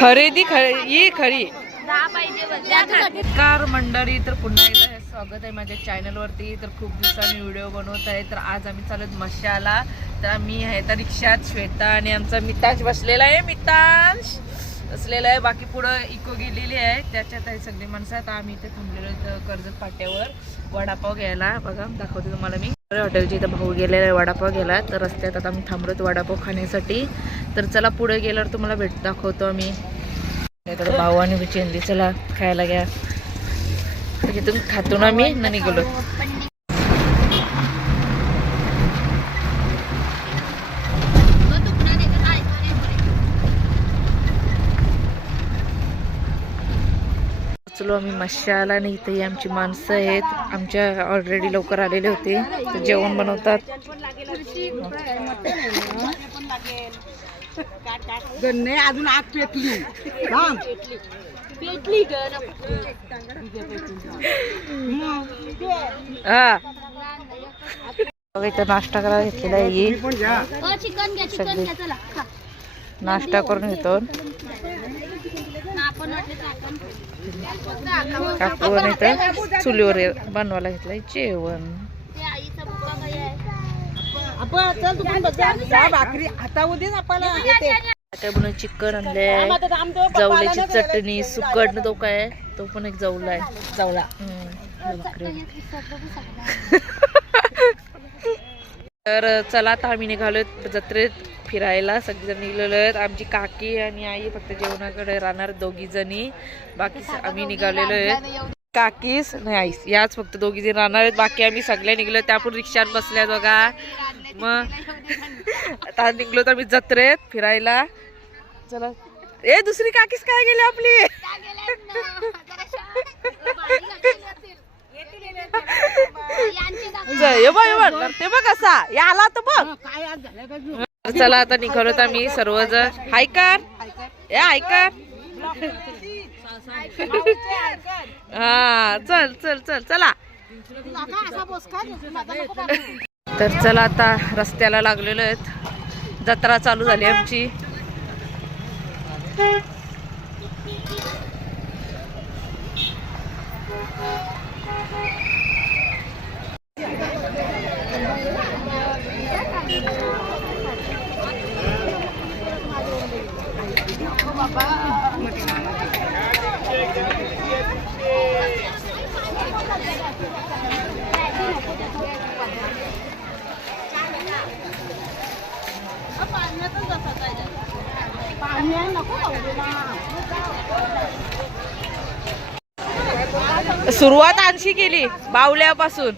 खरेदी खरी खरी. कार मंडळी. तर पुन्हा एकदा हे स्वागत आहे माझ्या चॅनलवरती. तर खूप दिवसांनी व्हिडिओ बनवत आहे. तर आज आम्ही चालत मशाला. तर मी आहे तर रिक्षात श्वेता आणि आमचा मितांश बसलेला आहे. मितांश बसलेला आहे. बाकी पुढं इको गेलेली आहे. त्याच्यात आहे सगळी माणसं. आता आम्ही इथे थांबलेलो कर्जत फाट्यावर. वडापाव घ्यायला. बघा दाखवते तुम्हाला मी. हॉटेलची इथं भाऊ गेलेला आहे वडापाव गेला तर रस्त्यात आता आम्ही थांबलोत वडापाव खाण्यासाठी. तर चला पुढे गेल्यावर तुम्हाला भेट दाखवतो आम्ही. इकडे भाऊ आणि विचेंदी चला खायला घ्या. तिथून खातो ना मी न निघलो तो तुकडा दे गं, काय करे बरे. चलो आम्ही मशाला आणि इथे आमची माणसं आहेत. आमच्या ऑलरेडी लवकर आलेले होते. तर जेवण बनवतात. अजून आग पेटली. हा. इथं नाश्ता करायला घेतलेला ही. खा. नाश्ता करून घेतो ना, आपण वाटलं तर आपण काकू आणि इथं चुलीवर बनवायला घेतलंय जेवण. काय बनवून चिकन आणले जवल्याची चटणी सुकट तो काय तो पण एक जवला आहे. भाकरी. तर चला आता आम्ही निघालोय जत्रेत फिरायला. सगळेजण निघलेलो आहेत. आमची काकी आणि आई फक्त जेवणाकडे राहणार दोघी जणी. बाकी आम्ही निघालेलो आहेत काकीस नाही आईस याच फक्त दोघी जण राहणार आहेत. बाकी आम्ही सगळ्या निघलो त्या पण रिक्षात बसल्या बघा. मग आता निघलो तर आम्ही जत्रेत फिरायला. चला. ए दुसरी काकीस काय गेली आपली? बघ, ते बघ कसा या आला तर बघ. चला आता निघालोत आम्ही सर्वजण. हाय कर. ए हाय हा चल चल चल चला. तर चला आता रस्त्याला लागलेलो आहेत. जत्रा चालू झाली आमची. सुरुवात आणखी केली बावल्यापासून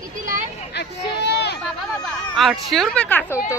कितीला आहे? आठशे. बाबा, बाबा. आठशे रुपये कासवतो.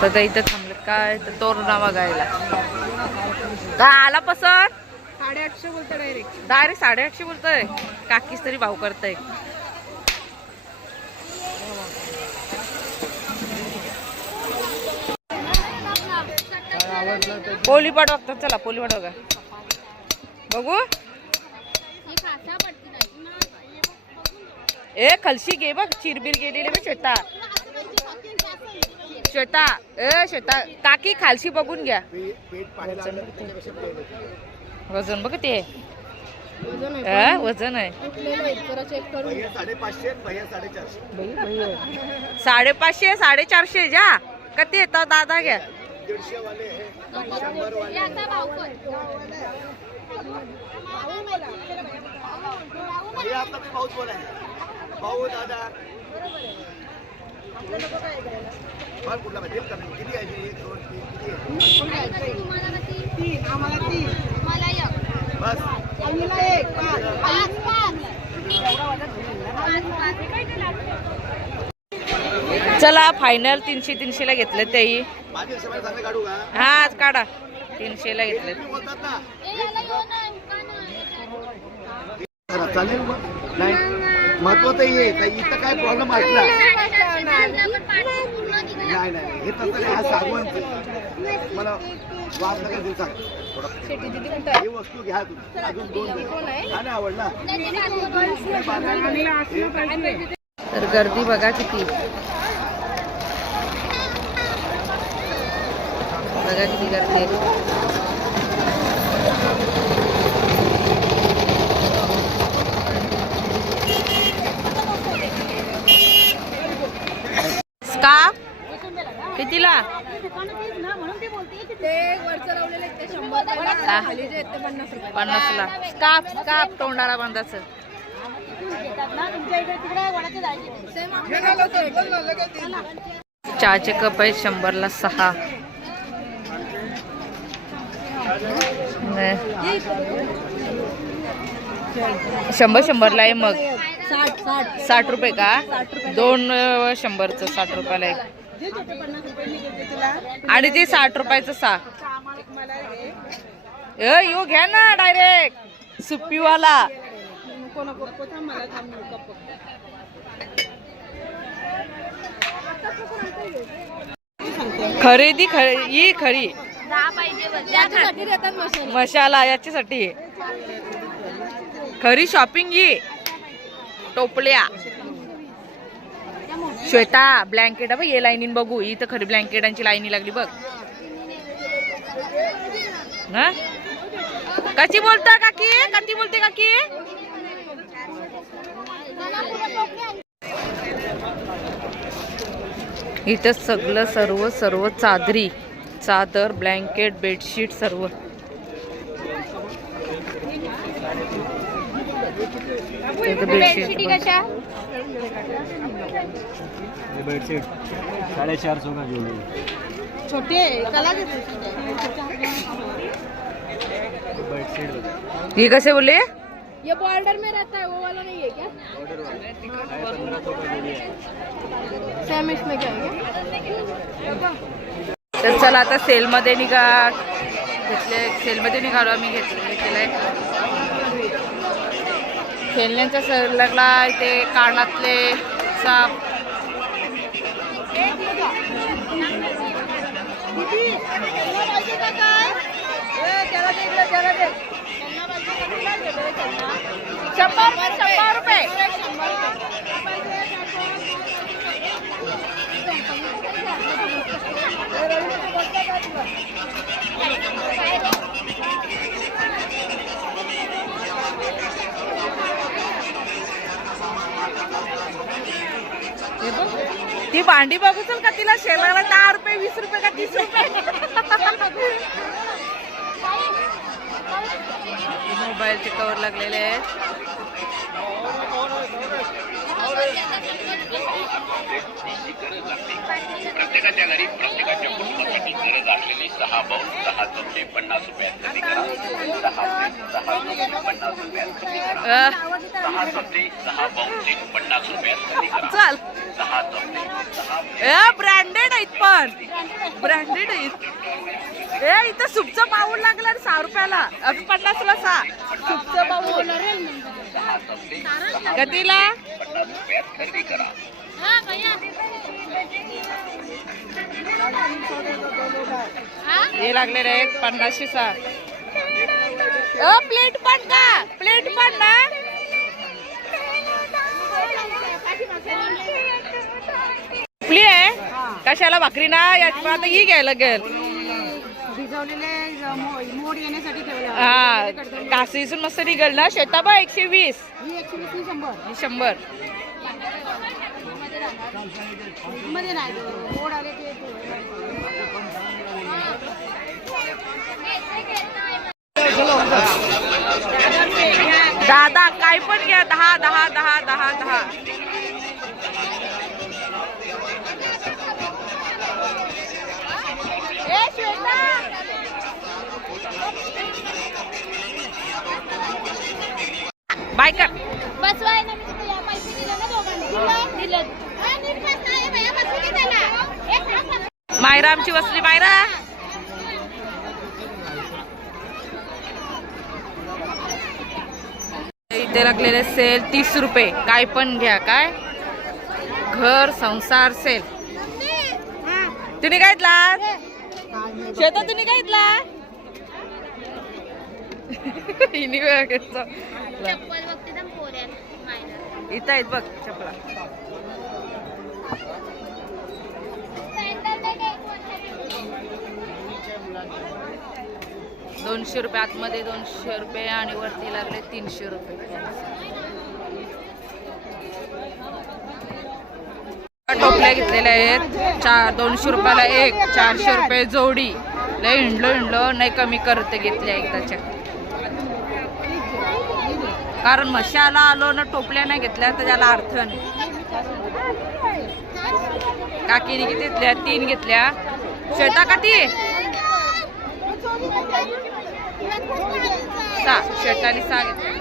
तर ते इथं थांबलेत काय? तर तोरणा बघायला. का आला पसंत साडेआठशे बोलतो डायरेक्ट डायरेक्ट साडेआठशे बोलतोय. काकीच तरी भाव करताय. पोली पाठ बघतात चला पोली पाठ बघा. बघू हे खासा पडते नाही. ए खलशी घे बघ चिरबीर गेलेली बघ श्वेता. श्वेता ए श्वेता काकी खालशी बघून घ्या. वजन बघ ते. हा, वजन आहे. साडेपाचशे साडेचारशे. जा कधी येतात दादा घ्या. तीन एक. आम्हीला एक. पाच. पाच, पाच. पाच, पाच. चला फायनल तीनशे तीनशे ला घेतले तेही. हा आज काढा. तीनशे ला घेतले का नाही? चालेल मग. नाही. महत्वाचं हे आहे, इथं काय प्रॉब्लेम असला. नाही नाही हे तसं नाही. हा सागवान मला वाद नका देऊ सांग ही वस्तू घ्या तुम्ही. अजून दोन आवडला? तर गर्दी बघा किती. बघा किती गर्दी आहे. स्कार्फ कितीला. पन्नासला. स्कार्फ स्कार्फ तोंडाला बांधायचं? चहाचे कप आहेत शंभरला सहा. शंभर शंभरला आहे मग. साठ रुपये का? दोन शंभरचं साठ रुपयाला आहे आणि ते साठ रुपयाचं ए, यो घ्या ना डायरेक्ट. सुप्पीवाला. खरेदी खरी ही खरी. मशाला याच्यासाठी. खरी शॉपिंग ही. टोपल्या. श्वेता ब्लँकेट बघ ये लाईनीन बघू. इथं खरी ब्लँकेटांची लाईनी लागली बघ. ना कशी बोलता काकी? कशी बोलते काकी? इथं सगळं सर्व सर्व चादरी. चादर ब्लँकेट बेडशीट सर्व. बेडशीट पण. बेडशीट साढ़े चार सौ का जोड़ी छोटे कला बेडशीट बता ही कसे बोलले? ये बॉर्डर में रहता है वो वाला नहीं है क्या सेम इसमें क्या है क्या तर चला आता सेलमध्ये निघा. घेतले सेलमध्ये निघालो आम्ही. घेतले केलंय खेळण्यांचा सर लागला इथे कानातले साप शंभर शंभर रुपये. हे बघ. ती भांडी बघू चल का तिला शेलाला दहा रुपये वीस रुपये का तीस रुपये मोबाईलचे कवर लागलेले आहेत. प्रत्येकाच्या घरी प्रत्येकाच्या कुटुंबासाठी गरज असलेली सहा बाऊल दहा चमचे पन्नास रुपयात कमी करा. दहा प्लेट दहा चमचे पन्नास रुपयात कमी करा. चमचे दहा बाऊलचे पन्नास रुपयात कमी करा. ब्रँडेड आहेत पण. ब्रँडेड आहेत. ए इथं सुपचं पाऊल लागलं रे सहा रुपयाला. अभि पन्नासला सहा. सुपचं पाऊल. कधीला हे लागले रे पन्नासशे सहा. अ प्लेट पण का? प्लेट पण ना? आपली आहे. कशाला भाकरी ना यात पण आता ही घ्यायला ठेवलं हा काशीसून मस्त निघेल ना शेताबा एकशे वीस. शंभर. दादा काय पण घ्या. दहा दहा दहा दहा दहा. बाय कर? बसवाय ना मी पैसे दिले ना दोघांनी. दिलं. मायरा आमची बसली मायरा. इथे लागलेले सेल तीस रुपये. काय पण घ्या काय? घर संसार सेल. तुम्ही काय घेतला शेतात तुम्ही काय हिनी वेळ इथं आहेत बघ चपला. दोनशे रुपये आतमध्ये दोनशे रुपये आणि वरती लागले तीनशे रुपये. टोपल्या घेतलेल्या आहेत चार दोनशे रुपयाला एक चारशे रुपये जोडी. लय हिंडलो हिंडलो नाही कमी करते घेतल्या एकदाच्या. कारण मशाला आलो ना टोपल्या नाही घेतल्या तर त्याला अर्थ नाही. काकीने किती घेतल्या तीन घेतल्या. श्वेता काठी सहा. श्वेताने सहा घेतल्या.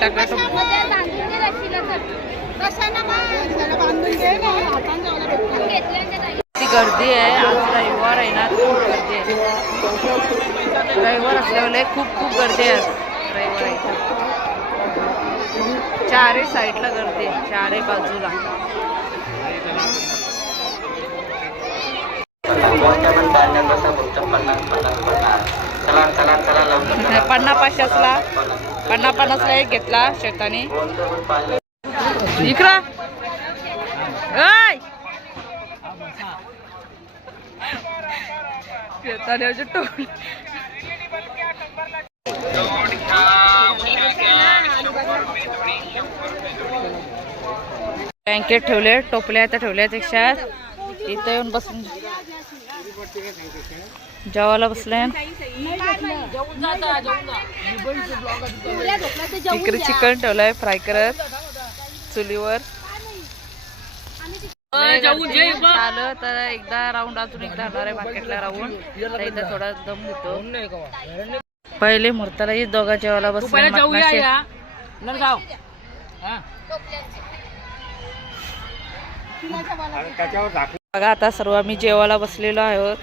टाकला ती गर्दी आहे. आज रविवार आहे ना खूप गर्दी आहे. रविवार असल्यामुळे खूप खूप गर्दी आहे रविवार आहे. चारही साईडला गर्दी आहे. चारही बाजूला. पन्ना पाचशेला पन्ना पन्नासला एक घेतला शेताने. इकडं. शेताने टोपली बँकेत ठेवले टोपल्या त्या ठेवल्या त्याच्या इथं येऊन बसून. जेवायला बसले. इकडे चिकन ठेवलंय फ्राय करत चुलीवर. आलं तर एकदा राऊंड अजून एकदा होणार आहे मार्केटला राऊंड एकदा थोडा दम होतो. पहिले मुहूर्ताला ही दोघा जेवायला बसले. बघा आता सर्व आम्ही जेवायला बसलेलो आहोत.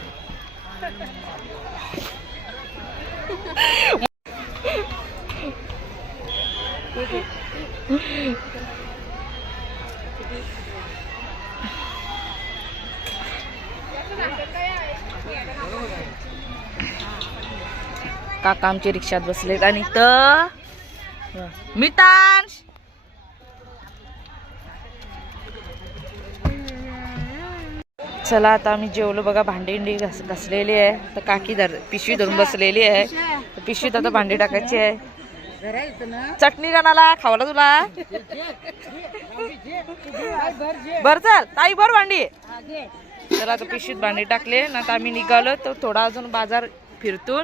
काका आमचे रिक्षात बसलेत आणि तर मितांश! चला आता आम्ही जेवलो बघा भांडी इंडी घास घासलेली आहे. तर काकी धर पिशवी धरून बसलेली आहे. तर पिशवीत आता भांडी टाकायची आहे. चटणी गाणाला खावाला तुला. बर चल ताई भर भांडी. चला आता पिशवीत भांडी टाकले. ना आता आम्ही निघालो तर थोडा अजून बाजार फिरतून.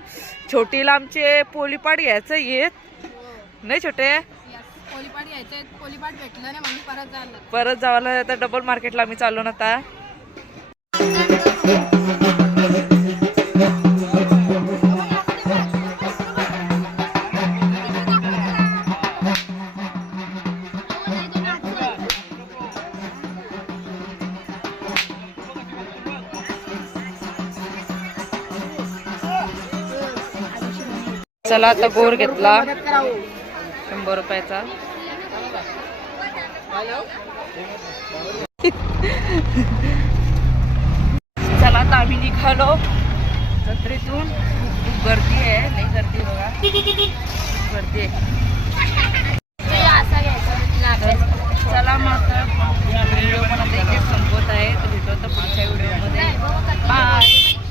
छोटीला आमचे पोलीपाड घ्यायचं येत नाही छोटे? पोलीपाट घ्यायचे पोलीपाट भेटलं नाही परत जावाला आता डबल मार्केटला आम्ही चाललो ना आता. चला आता गोर घेतला. शंभर रुपयाचा. चला आता आम्ही निघालो. जत्रेतून. खूप गर्दी आहे. नाही गर्दी बघा. खूप गर्दी आहे. चला मग व्हिडिओ मला इथे संपवत आहे. तर भेटवतो पुढच्या व्हिडिओमध्ये. बाय